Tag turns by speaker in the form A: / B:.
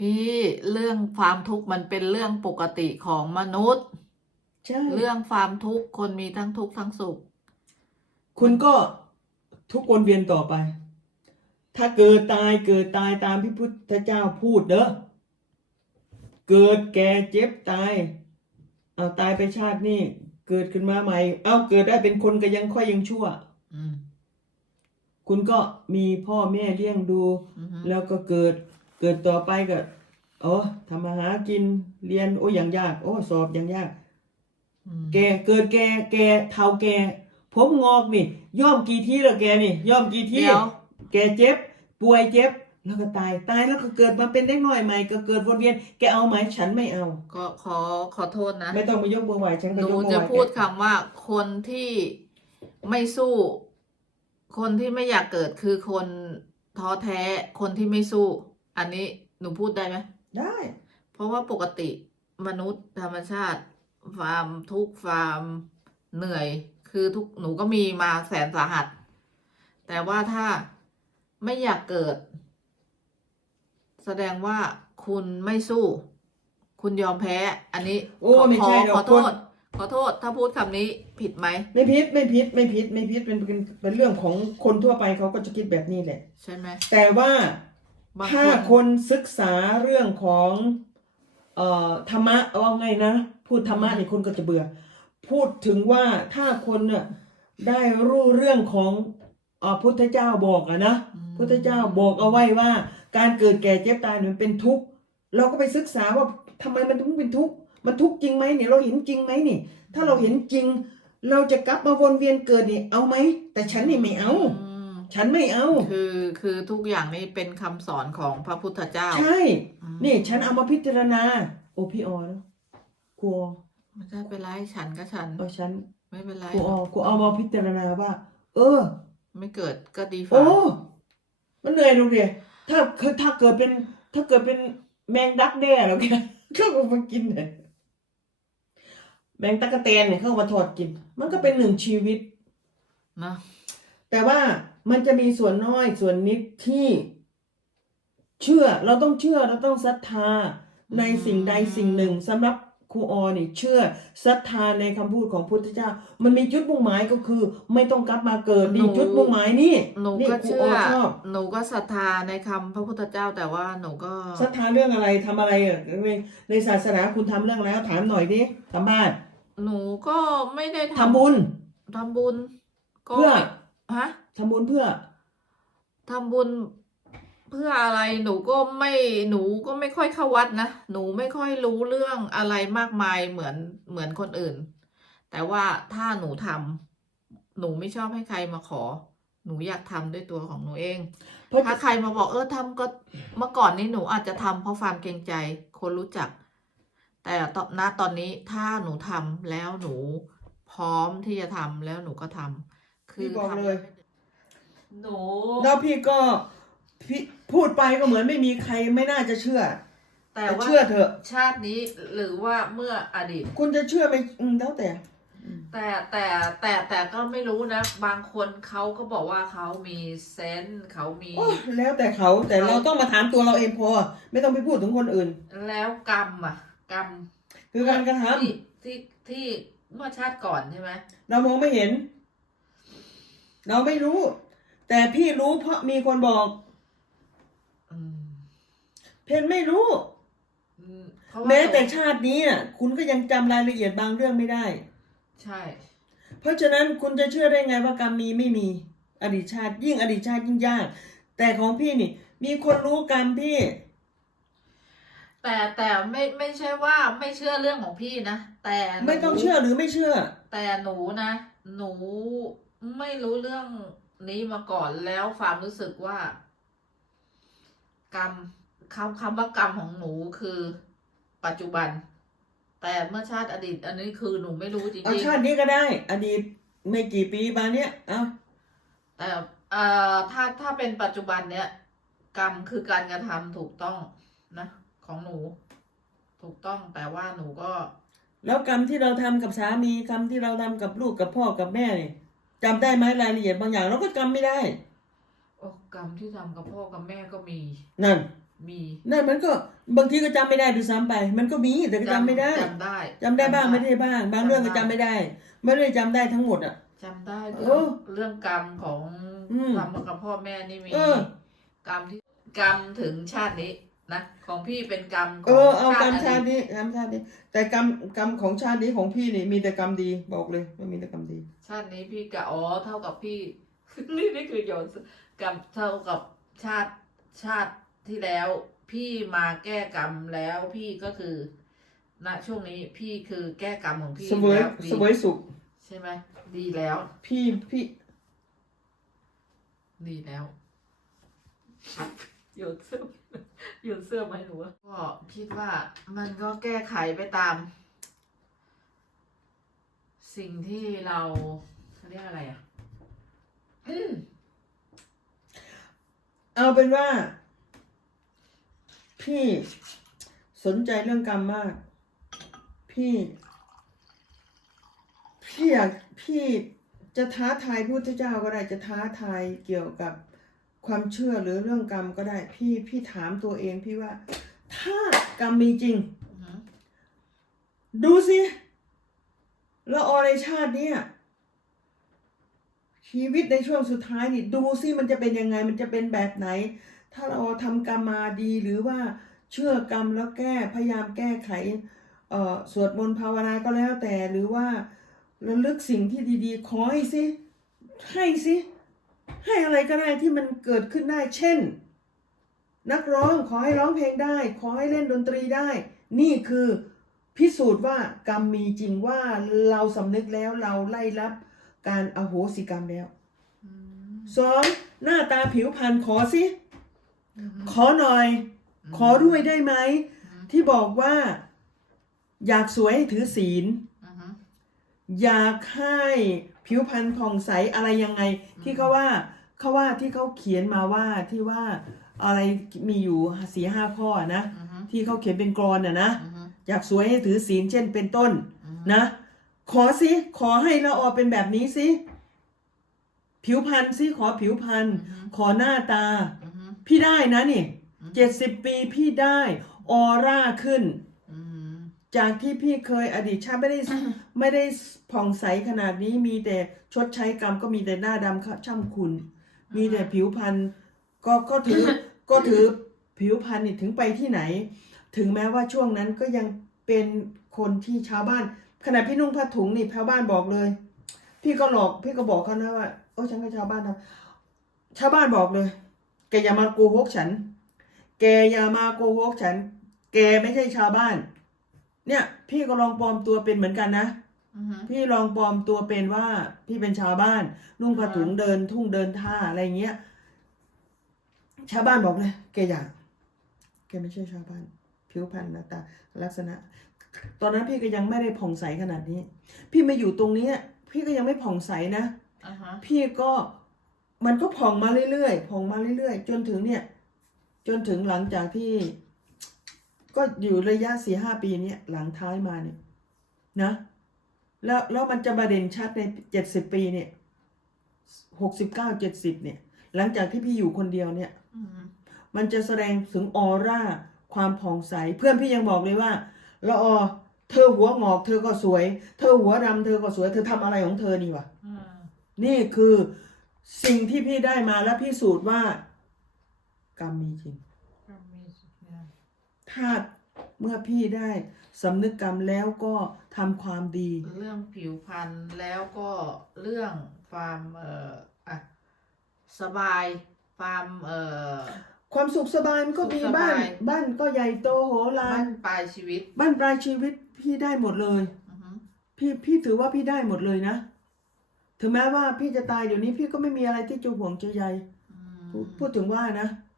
A: พี่เรื่องความทุกข์มันเป็นเรื่องปกติของมนุษย์
B: ใช่
A: เรื่องความทุกข์คนมีทั้งทุกข์ทั้งสุข
B: คุณก็ทุกวนเวียนต่อไป ถ้าเกิดตายเกิดตายตามพระพุทธเจ้าพูดเด้อ เกิดแก่เจ็บตาย เอาตายไปชาตินี่เกิดขึ้นมาใหม่ เอาเกิดได้เป็นคนก็ยังค่อยยังชั่ว
A: อืม
B: คุณก็มีพ่อแม่เลี้ยงดู
A: อือฮึ
B: แล้วก็เกิด เกิดต่อไปก็โอ้ทำมาหากินเรียนโอ้อย่างยาก โอ้สอบอย่างยาก
A: อืม
B: แกเกิดแกแกเท่าแกผมงอกนี่ ย่อมกี่ทีแล้วแกนี่ ย่อมกี่ที
A: เดี๋ยว
B: แกเจ็บ ป่วยเจ็บ แล้วก็ตายตายแล้วก็เกิดมาเป็นเด็กน้อยใหม่ก็เกิดวนเวียนแกเอาไหมฉันไม่เอา
A: ก็ขอขอโทษนะ
B: ไม่ต้องมายกมือไหวฉัน
A: ห
B: ก็ย
A: นู
B: กมือไหว
A: จะพูด
B: แก
A: คำว่าคนที่ไม่สู้ คนที่ไม่อยากเกิดคือคนท้อแท้คนที่ไม่สู้ อันนี้หนูพูดได้ไหม
B: ได้
A: เพราะว่าปกติมนุษย์ธรรมชาติความทุกข์ความเหนื่อย คือทุกหนูก็มีมาแสนสาหัส แต่ว่าถ้าไม่อยากเกิด แสดงว่าคุณไม่สู้ คุณยอมแพ้ อันนี้
B: โอ้ไม่ใช่หร
A: ข
B: อ
A: อกโท
B: คน
A: ษ ขอโทษ ถ้าพูดคำนี้ผิดไหม
B: ไม่พิษไม่พิษไม่พิษไม่พิษเป็นเป็นเป็นเรื่องของคนทั่วไปเขาก็จะคิดแบบนี้แหละ
A: ใช่ไหม
B: แต่ว่า
A: บาง
B: ถ้า
A: คน
B: คนศึกษาเรื่องของเอ่อธรรมะเอาไงนะ พูดธรรมะนี่คนก็จะเบื่อ พูดถึงว่าถ้าคนน่ะได้รู้เรื่องของเอ่อพุทธเจ้าบอกอะนะ
A: อืม
B: พุทธเจ้าบอกเอาไว้ว่า การเกิดแก่เจ็บตายเนี่ยมันเป็นทุกข์เราก็ไปศึกษาว่าทำไมมันถึงเป็นทุกข์มันทุกข์จริงไหมเนี่ยเราเห็นจริงไหมนี่ ถ้าเราเห็นจริง เราจะกลับมาวนเวียนเกิดนี่เอาไหมแต่ฉันนี่ไม่เอา
A: อืม
B: ฉันไม่เอา
A: คือคือทุกอย่างนี้เป็นคำสอนของพระพุทธเจ้า
B: ใช่
A: อืม
B: นี่ฉันเอามาพิจารณา โอพี่ออนะครูออ
A: ไม่ใช่เป็นไรฉันก็ฉัน
B: เอาฉัน
A: ไม่เป็นไร
B: ครูออครูเอามาพิจารณาว่า เออ
A: ไม่เกิดก็ดีฝ่า
B: โอ้ มันเหนื่อยดูดิถ้าคือถ้าเกิดเป็น ถ้าเกิดเป็นแมงดักแด้แล้วแกก็เอามากินเลยแมงตะกะแตนเนี่ยเขาเอามาทอดกิน มันก็เป็นหนึ่งชีวิต
A: นะ
B: แต่ว่ามันจะมีส่วนน้อยส่วนนิดที่ เชื่อเราต้องเชื่อเราต้องศรัทธาในสิ่งใดสิ่งหนึ่งสำหรับครูออนี่เชื่อศรัทธาในคำพูดของพุทธเจ้า มันมีจุดมุ่งหมายก็คือ ไม่ต้องกลับมาเกิดนี่จุดมุ่งหมายนี่
A: หนู
B: นี่
A: ก็
B: ครู
A: เชื่
B: อ
A: อ
B: อชอบ
A: หนูก็ศรัทธาในคำพระพุทธเจ้าแต่ว่าหนูก็
B: ศรัทธาเรื่องอะไรทำอะไรอะในในศาสนาคุณทำเรื่องแล้วถามหน่อยดิทำบ้าน
A: หนูก็ไม่ได้
B: ทำบุญ
A: ทำบุญก็
B: เพื่อ
A: ฮะ
B: ทำบุญเพื่อ
A: ทำบุญเพื่ออะไรหนูก็ไม่หนูก็ไม่ค่อยเข้าวัดนะ หนูไม่ค่อยรู้เรื่องอะไรมากมายเหมือนเหมือนคนอื่น แต่ว่าถ้าหนูทำหนูไม่ชอบให้ใครมาขอ หนูอยากทำด้วยตัวของหนูเอง
B: เพราะ
A: ถ้าใครมาบอกเออทำก็เมื่อก่อนนี้หนูอาจจะทำเพราะความเกรงใจ คนรู้จัก แต่ตอนณตอนนี้ถ้าหนูทำแล้วหนูพร้อมที่จะทำแล้วหนูก็ทำ คือ
B: พี่บอก
A: ทำ
B: เลย
A: หนู
B: แล้วพี่ก็พี่พูดไปก็เหมือนไม่มีใครไม่น่าจะเชื่อ
A: แต่
B: แต่
A: ว่า
B: เชื่อเถอะ
A: ชาตินี้หรือว่าเมื่ออดีต
B: คุณจะเชื่อไหมอืมแล้วแต่
A: แต่แต่แต่แต่ก็ไม่รู้นะ บางคนเขาก็บอกว่าเขามีเซนส์เขามี
B: โอ้แล้วแต่เขาแต่เราต้องมาถามตัวเราเองพอ ไม่ต้องไปพูดถึงคนอื่น
A: แล้วกรรมอะ กรรม
B: คือการกระท
A: ที่ที่ที่เมื่อชาติก่อนใช่ไหมำ
B: เรามองไม่เห็น เราไม่รู้ แต่พี่รู้เพราะมีคนบอก
A: อืม
B: เพนไม่รู้
A: อืมเพราะว่า
B: แม้แต่ชาตินี้อะ คุณก็ยังจำรายละเอียดบางเรื่องไม่ได้
A: ใช่
B: เพราะฉะนั้นคุณจะเชื่อได้ไงว่ากรรมมีไม่มี อดีตชาติ ยิ่งอดีตชาติยิ่งยาก แต่ของพี่นี่ มีคนรู้กรรมพี่
A: แต่แต่ไม่ไม่ใช่ว่าไม่เชื่อเรื่องของพี่นะแต่หนู
B: ไม่ต้องเชื่อหรือไม่เชื่อ
A: แต่หนูนะหนู ไม่รู้เรื่องนี้มาก่อนแล้วความรู้สึกว่า กรรมคำคำว่ากรรมของหนูคือ ปัจจุบัน แต่เมื่อชาติอดีต อันนี้คือหนูไม่รู้จริ
B: เอา
A: ง
B: ชาตินี้ก็ได้ อดีตไม่กี่ปีมาเนี้ยเอา
A: ๆแต่เอ่อถ้าถ้าเป็นปัจจุบันเนี้ยกรรมคือการกระทำถูกต้องนะ ของหนู ถูกต้องแต่ว่าหนูก็
B: แล้วกรรมที่เราทำกับสามีกรรมที่เราทำกับลูกกับพ่อกับแม่เนี่ย จำได้ไหมรายละเอียดบางอย่างเราก็จำไม่ได้
A: โอ้กรรมที่ทำกับพ่อกับแม่ก็มี
B: นั่น
A: มี
B: นั่นมันก็บางทีก็จำไม่ได้ดูซ้ำไป มันก็มีแต่ก็จำไม่ได้
A: จำได้
B: จำได้บ้างไม่ได้บ้าง บางเรื่องก็จำไม่ได้ ไม่ได้จำได้ทั้งหมดอะ
A: จำได้
B: เอ
A: เรื่อง
B: อ
A: เรื่องกรรมของ
B: อืม
A: ทำกับพ่อแม่นี่มี
B: เออ
A: กรรมที่กรรมถึงชาตินี้ นะของพี่เป็นกรรมข
B: เอ
A: อง
B: อเอากรรมชา
A: อ
B: ติ
A: ดีต
B: นี้กรรมชาตินี้ แต่กรรมกรรมของชาตินี้ของพี่นี่มีแต่กรรมดีบอกเลยว่ามีแต่กรรมดี
A: ชาตินี้พี่กะอ๋อเท่ากับพี่ นี่นี่คือโยนกรรมเท่ากับชาติชาติที่แล้ว พี่มาแก้กรรมแล้วพี่ก็คือณช่วงนี้พี่คือแก้กรรมของพี่
B: เสวย
A: แล้วดี
B: เสวยสุข
A: ใช่ไหมดีแล้ว
B: พี่พี่
A: ดีแล้ว โยนเสื้อโยนเสื้อไหมาให้หนูอะก็คิดว่ามันก็แก้ไขไปตาม สิ่งที่เราเขาเรียกอะไรอะ อืม
B: เอาเป็นว่า พี่สนใจเรื่องกรรมมาก พี่ พี่อยากพี่จะท้าทายพุทธเจ้าก็ได้จะท้าทายเกี่ยวกับ ความเชื่อหรือเรื่องกรรมก็ได้ พี่พี่ถามตัวเองพี่ว่า ถ้ากรรมมีจริง
A: อือหือ
B: ดูสิละออในชาติเนี้ยชีวิตในช่วงสุดท้ายนี่ดูสิมันจะเป็นยังไงมันจะเป็นแบบไหน ถ้าเราทำกรรมมาดีหรือว่าเชื่อกรรมแล้วแก้พยายามแก้ไขเอ่อสวดมนต์ภาวนาก็แล้วแต่หรือว่าระลึกสิ่งที่ดี ๆ ขอให้สิให้สิ ให้อะไรก็ได้ที่มันเกิดขึ้นได้เช่น นักร้องขอให้ร้องเพลงได้ ขอให้เล่นดนตรีได้ นี่คือพิสูจน์ว่ากรรมมีจริงว่าเราสำนึกแล้วเราไล่รับการอโหสิกรรมแล้วสองหน้าตาผิวพรรณขอสิ ขอหน่อย ขอด้วยได้ไหม
A: อืม
B: ที่บอกว่า อยากสวยให้ถือศีล
A: อือหือ
B: อยากให้ผิวพรรณผ่องใสอะไรยังไง ที่เขาว่าเขาว่าที่เขาเขียนมาว่าที่ว่าอะไรมีอยู่สี่ห้าข้อนะ
A: อือหือ
B: ที่เขาเขียนเป็นกรอนน่ะนะ
A: อือหือ
B: อยากสวยให้ถือศีลเช่นเป็นต้น
A: อือหือ
B: นะ ขอสิขอให้ละออเป็นแบบนี้สิผิวพรรณสิขอผิวพรรณขอหน้าตา
A: อือหือ
B: พี่ได้นะนี่
A: อืม
B: เจ็ดสิบปีพี่ได้ออร่าขึ้น
A: อือหือ
B: จากที่พี่เคยอดีตชาติไม่ได้ไม่ได้ผ่องใสขนาดนี้มีแต่ชดใช้กรรมก็มีแต่หน้าดำช่ำคุณมีแต่ผิวพรรณก็ก็ถือก็ถือผิวพรรณนี่ถึงไปที่ไหน ถึงแม้ว่าช่วงนั้นก็ยังเป็นคนที่ชาวบ้าน ขณะพี่นุ่งผ้าถุงนี่ชาวบ้านบอกเลย พี่ก็หลอกพี่ก็บอกเขานะว่าโอ้ฉันก็ชาวบ้านทำชาวบ้านบอกเลย แกอย่ามาโกหกฉัน แกอย่ามาโกหกฉัน แกไม่ใช่ชาวบ้าน เนี่ย พี่ก็ลองปลอมตัวเป็นเหมือนกันนะ
A: อือหือ
B: พี่ลองปลอมตัวเป็นว่าพี่เป็นชาวบ้าน นุ่งผ้าถุงเดินทุ่งเดินท่าอะไรเงี้ย ชาวบ้านบอกเลยแกอยากแกไม่ใช่ชาวบ้าน ผิวพรรณหน้าตาลักษณะ ตอนนั้นพี่ก็ยังไม่ได้ผ่องใสขนาดนี้ พี่มาอยู่ตรงเนี้ย พี่ก็ยังไม่ผ่องใสนะ
A: อ่าฮะ
B: พี่ก็มันก็ผ่องมาเรื่อยๆผ่องมาเรื่อยๆ จนถึงเนี่ย จนถึงหลังจากที่ ก็อยู่ระยะสี่ห้าปีเนี้ยหลังท้ายมาเนี่ยนะแล้วแล้วมันจะมาเด่นชัดในเจ็ดสิบปีเนี่ยหกสิบเก้าเจ็ดสิบเนี่ย หลังจากที่พี่อยู่คนเดียวเนี่ย
A: อือหือ
B: มันจะแสดงถึงออร่าความผ่องใส เพื่อนพี่ยังบอกเลยว่าละออเธอหัวงอกเธอก็สวย เธอหัวดำเธอก็สวย เธอทำอะไรของเธอนี่วะ
A: อืม
B: นี่คือสิ่งที่พี่ได้มาและพิสูจน์ว่ากรรมมีจริง
A: ก็มีเนี่ย
B: ถ้าเมื่อพี่ได้สำนึกกรรมแล้วก็ทำความดี
A: เรื่องผิวพรรณแล้วก็เรื่องความเอ่ออะสบายความเอ่อ
B: ความสุขสบายมันก็มี
A: สุขสบาย
B: บ้านบ้านก็ใหญ่โตโหฬา
A: บ้านนปลายชีวิต
B: บ้านปลายชีวิตพี่ได้หมดเลย
A: อือหือ
B: พี่พี่ถือว่าพี่ได้หมดเลยนะ ถึงแม้ว่าพี่จะตายเดี๋ยวนี้พี่ก็ไม่มีอะไรที่จะห่วงจะใย
A: อืม
B: พูดพูดถึงว่านะ
A: อ